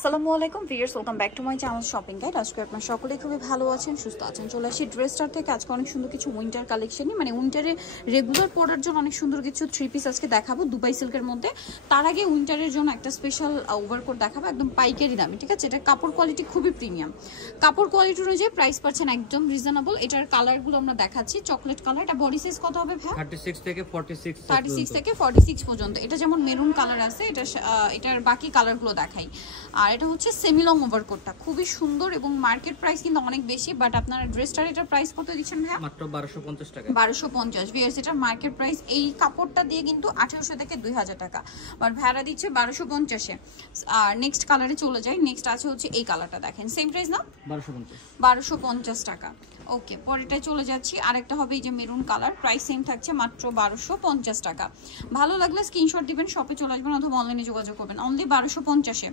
আসসালামু আলাইকুম viewers, welcome back to my channel shopping guide. আজকে আপনারা সকলেই খুবই ভালো আছেন, সুস্থ আছেন। চলে আসি ড্রেসটার থেকে। আজকে অনেক সুন্দর কিছু উইন্টার কালেকশনই, মানে উইন্টারে রেগুলার পরার জন্য অনেক সুন্দর কিছু থ্রি পিস আজকে দেখাবো দুবাই সিল্কের মধ্যে। তার আগে উইন্টারের জন্য একটা স্পেশাল ওভারকোট দেখাবো একদম পাইকারি দামে, ঠিক আছে? এটা কাপড় কোয়ালিটি খুবই প্রিমিয়াম, কাপড় কোয়ালিটি অনুযায়ী প্রাইস পাচ্ছেন একদম রিজনেবল। এটার কালারগুলো আমরা দেখাচ্ছি। চকলেট কালার, এটা বডি সাইজ কত হবে ভাই? 36 থেকে 46 পর্যন্ত। এটা যেমন মেরুন কালার আছে, এটার বাকি কালারগুলো দেখাই। আর এটা হচ্ছে সেমি লং ওভারকোটটা, খুবই সুন্দর এবং মার্কেট প্রাইস কিন্তু অনেক বেশি, বাট আপনার ড্রেসটার এটার প্রাইস কত দিচ্ছেন ভাই? মাত্র 1250 টাকা। 1250 ভিউয়ার্স, এটার মার্কেট প্রাইস এই কাপড়টা দিয়ে কিন্তু 1800 থেকে 2000 টাকা, বাট ভাড়া দিচ্ছে 1250 এ। আর নেক্সট কালারে চলে যাই। নেক্সট আছে হচ্ছে এই কালারটা, দেখেন সেম প্রাইস না, 1250 টাকা। ওকে, পরেরটায় চলে যাচ্ছি। আরেকটা হবে এই যে মেরুন কালার, প্রাইস সেম থাকছে মাত্র 1250 টাকা। ভালো লাগলে স্ক্রিনশট দিবেন, শপে চলে আসবেন অথবা অনলাইনে যোগাযোগ করবেন, অনলি 1250 এ।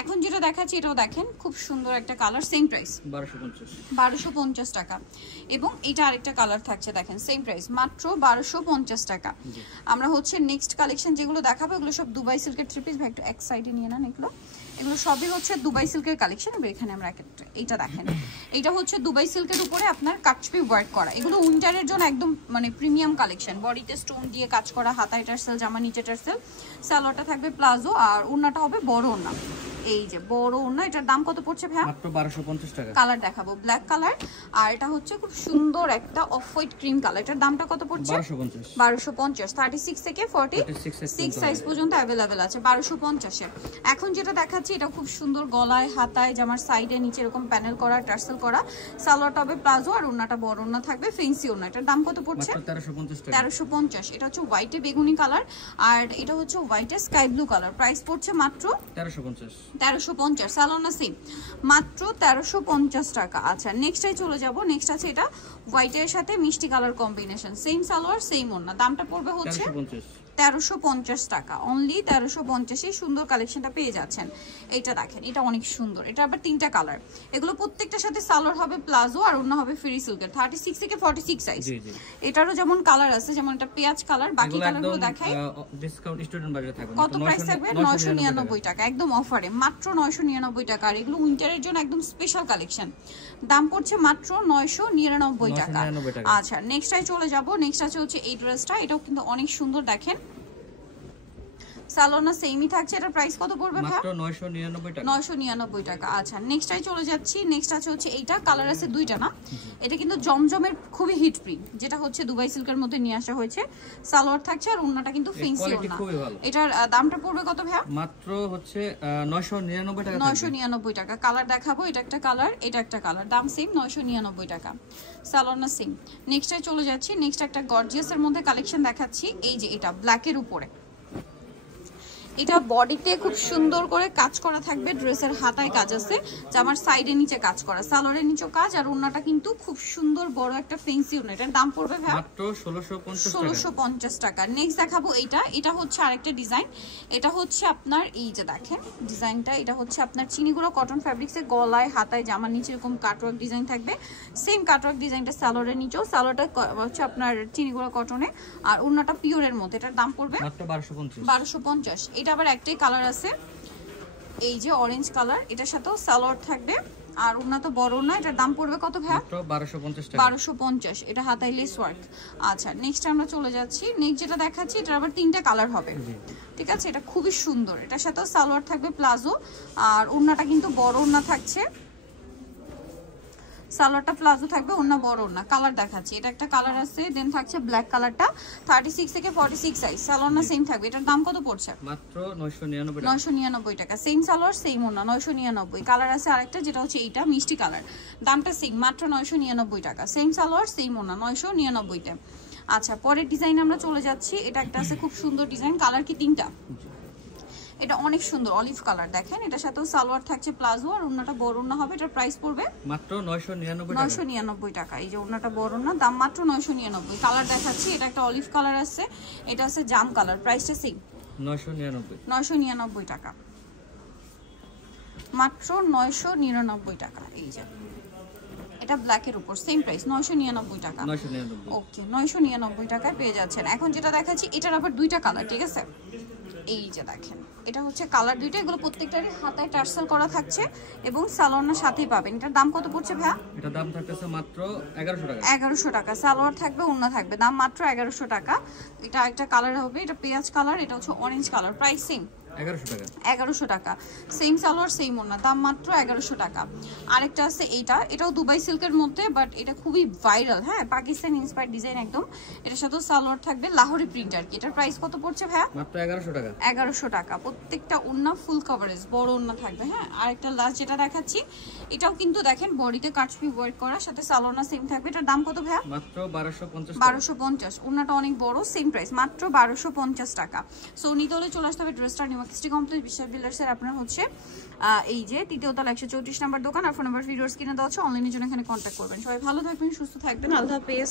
এখন যেটা দেখাচ্ছি এটাও দেখেন, খুব সুন্দর একটা কালার, সেম প্রাইস 1250 টাকা। এবং এটা আরেকটা কালার থাকছে, দেখেন সেম প্রাইস মাত্র 1250 টাকা। আমরা হচ্ছে নেক্সট কালেকশন যেগুলো দেখাবো এগুলো সব দুবাই সিল্কের থ্রি পিস। ভাই একটু এক সাইডে নিয়ে নেন, এগুলো সবই হচ্ছে দুবাই সিল্কের কালেকশন। এখানে আমরা এইটা দেখেন, এটা হচ্ছে দুবাই সিল্কের উপরে আপনার কাটচুপি ওয়ার্ক করা। এগুলো উইন্টারের জন্য একদম মানে প্রিমিয়াম কালেকশন। বডিতে স্টোন দিয়ে কাজ করা, হাতায় টার্সেল, জামা নিচে টার্সেল, সালোয়ারটা থাকবে প্লাজো, আর ওড়নাটা হবে বড় ওড়না। এই যে বড় ওড়না, এটার দাম কত পড়ছে ভাই? মাত্র 1250 টাকা। কালার দেখাবো ব্ল্যাক কালার, আর এটা হচ্ছে খুব সুন্দর একটা অফ হোয়াইট ক্রিম কালার। এটার দামটা কত পড়ছে? 1250। 36 থেকে 46 সাইজ পর্যন্ত अवेलेबल আছে 1250 এ। এখন যেটা দেখাচ্ছি এটা খুব সুন্দর, গলায় হাতায় জামার সাইডে নিচে এরকম প্যানেল করা, টার্সেল করা, সালোয়ারটা হবে প্লাজো, আর ওড়নাটা বড় ওড়না থাকবে, ফেন্সি ওড়না। এটার দাম কত পড়ছে? 1350। এটা হচ্ছে হোয়াইটে বেগুনি কালার, আর এটা হচ্ছে হোয়াইটে স্কাই ব্লু কালার। প্রাইস পড়ছে মাত্র 1350। সালোনা সেম মাত্র 1350 টাকা। আচ্ছা, নেক্সটটাই চলে যাব। নেক্সট আছে এটা হোয়াইটের সাথে মিষ্টি colour combination, same salwar same ওড়না। দামটা পড়বে হচ্ছে 1350 টাকা, অনলি 1350 এ সুন্দর কালেকশনটা পেয়ে যাচ্ছেন। এইটা দেখেন, এটা অনেক সুন্দর। এটা আবার তিনটা কালার, এগুলো প্রত্যেকটার সাথে সালোয়ার হবে প্লাজো, আর ওড়না হবে ফ্রি সিল্কের। 36 থেকে 46 সাইজ। এটারও যেমন কালার আছে, যেমন এটা পেঁয়াজ কালার। বাকি কালারগুলো দেখাই। ডিসকাউন্ট স্টুডেন্ট বাজারে থাকবে। কত প্রাইস থাকবে? 999 টাকা, একদম অফারে মাত্র 999 টাকা। আর এগুলো উইন্টারের জন্য একদম স্পেশাল কালেকশন, দাম পড়ছে মাত্র 999 টাকা। আচ্ছা, নেক্সটটাই চলে যাব। নেক্সট আছে হচ্ছে এই ড্রেসটা, এটাও কিন্তু অনেক সুন্দর। দেখেন সালোনা সেমই থাকছে। এটার প্রাইস কত পড়বে ভাই? মাত্র 999 টাকা। 999 টাকা। আচ্ছা, নেক্সটটাই চলে যাচ্ছি। নেক্সট আছে হচ্ছে এইটা, কালার আছে দুইটা না, এটা কিন্তু জমজমের খুবই হিট প্রিন্ট, যেটা হচ্ছে দুবাই সিল্কের মধ্যে নিয়ে আসা হয়েছে। সালোয়ার থাকছে, আর ওড়নাটা কিন্তু ফেন্সি ওড়না। এটার দামটা পড়বে কত ভাই? মাত্র হচ্ছে 999 টাকা। 999 টাকা। কালার দেখাবো, এটা একটা কালার, এটা একটা কালার, দাম সেম 999 টাকা। সালোনা সেম। নেক্সটটাই চলে যাচ্ছি। নেক্সট একটা গর্জিয়াসের মধ্যে কালেকশন দেখাচ্ছি। এই যে এটা ব্ল্যাকের উপরে, এটা বডিতে খুব সুন্দর করে কাজ করা থাকবে, ড্রেসের হাতায় কাজ আছে, জামার সাইডে নিচে কাজ করা, সালোয়ারের নিচেও কাজ, আর ওড়নাটা কিন্তু খুব সুন্দর বড় একটা ফেন্সি ওড়না। এটার দাম পড়বে ভাই মাত্র 1650 টাকা। নেক্সট দেখাবো এইটা, এটা হচ্ছে আরেকটা ডিজাইন। এটা হচ্ছে আপনার এই যে দেখেন ডিজাইনটা, এটা হচ্ছে আপনার চিনিগুলো কটন ফ্যাব্রিক্সে, গলায় হাতায় জামার নিচে এরকম কাটওয়ার্ক ডিজাইন থাকবে, সেম কাটওয়ার্ক ডিজাইনটা সালোয়ারের নিচেও। সালোয়ারটা হচ্ছে আপনার চিনিগুলো কটনে, আর ওড়নাটা পিওরের মধ্যে। এটার দাম পড়বে মাত্র 1250। এটা আবার একটাই কালার আছে, এই যে অরেঞ্জ কালার, এটার সাথেও সালোয়ার থাকবে, আর ওড়না তো বড় না। এটার দাম পড়বে কত ভাই? মাত্র 1250 টাকা। 1250। এটা হাতায় লেস ওয়ার্ক। আচ্ছা, নেক্সট আমরা চলে যাচ্ছি। নেক্সট যেটা দেখাচ্ছি এটা আবার তিনটা কালার হবে, ঠিক আছে? এটা খুবই সুন্দর, এটার সাথেও সালোয়ার থাকবে প্লাজো, আর ওড়নাটা কিন্তু বড় ওড়না থাকছে, সালোয়ারটা প্লাজো থাকবে, ওড়না বড় ওড়না। কালার দেখাচ্ছি, এটা একটা কালার আছে, দেন থাকছে ব্ল্যাক কালারটা। 36 থেকে 46 সাইজ, সালোয়ার সেম থাকবে। এটার দাম কত পড়ছে? মাত্র 999 টাকা। 999 টাকা, সেম সালোয়ার সেম ওড়না, 999। কালার আছে আরেকটা, যেটা হচ্ছে এইটা মিষ্টি কালার, দামটা সেম মাত্র 999 টাকা, সেম সালোয়ার সেম ওড়না, 999 তে। আচ্ছা, পরের ডিজাইন আমরা চলে যাচ্ছি। এটা একটা আছে খুব সুন্দর ডিজাইন, কালার কি তিনটা। এটা অনেক সুন্দর অলিভ কালার, দেখেন এটার সাথেও সালোয়ার থাকছে প্লাজো, আর ওড়নাটা বড় ওড়না হবে। এটার প্রাইস পড়বে মাত্র 999 টাকা। 999 টাকা। এই যে ওড়নাটা বড় ওড়না, দাম মাত্র 999। কালার দেখাচ্ছি, এটা একটা অলিভ কালার আছে, এটা আছে জাম কালার, প্রাইসটা সেম 999 টাকা, মাত্র 999 টাকা। এই যে এটা ব্ল্যাকের উপর, সেম প্রাইস 999 টাকা। ওকে, 999 টাকায় পেয়ে যাচ্ছেন। এখন যেটা দেখাচ্ছি এটার আবার দুইটা কালার, ঠিক আছে? এই যে দেখেন এটা হচ্ছে কালার দুইটা, এগুলো প্রত্যেকটারই হাতায় টার্সেল করা থাকছে এবং সালোয়ারের সাথেই পাবেন। এটার দাম কত পড়ছে ভাইয়া? এটা দাম থাকতেছে মাত্র 1100 টাকা। 1100 টাকা, সালোয়ার থাকবে, ওড়না থাকবে, দাম মাত্র 1100 টাকা। এটা একটা কালার হবে, এটা পেঁয়াজ কালার, এটা হচ্ছে অরেঞ্জ কালার, প্রাইস সেম 1100 টাকা। 1100 টাকা, সেম সালোয়ার সেম ওড়না, দাম মাত্র 1100 টাকা। আরেকটা আছে এইটা, এটাও দুবাই সিল্কের মধ্যে, বাট এটা খুবই ভাইরাল, হ্যাঁ, পাকিস্তান ইন্সপায়ার্ড ডিজাইন একদম। এটার সাথে সালোয়ার থাকবে লাহোরি প্রিন্ট আর কি। এটার প্রাইস কত পড়ছে ভাইয়া? মাত্র 1100 টাকা। 1100 টাকা, প্রত্যেকটা ওড়না ফুল কভারেজ, বড় ওড়না থাকবে, হ্যাঁ। আরেকটা লাস্ট যেটা দেখাচ্ছি, এটাও কিন্তু দেখেন বডিতে কাটছবি ওয়ার্ক করা, সাথে সালোয়ার সেম থাকবে। এটার দাম কত ভাইয়া? মাত্র 1250 টাকা। 1250, ওড়নাটা অনেক বড়, সেম প্রাইস মাত্র 1250 টাকা। সো নিতে হলে চলে আসতে হবে ড্রেসটা নিউ মার্কেট কমপ্লেক্স বিশ্বাস বিল্ডার্সের, আপনার হচ্ছে এই যে তৃতীয় তলা 134 নম্বর দোকান। আর ফোন নাম্বার ভিডিওস কিনে দেওয়া হচ্ছে, অনলাইনের জন্য এখানে কন্ট্যাক্ট করবেন। সবাই ভালো থাকবেন, সুস্থ থাকবেন, আল্লাহ হাফেজ।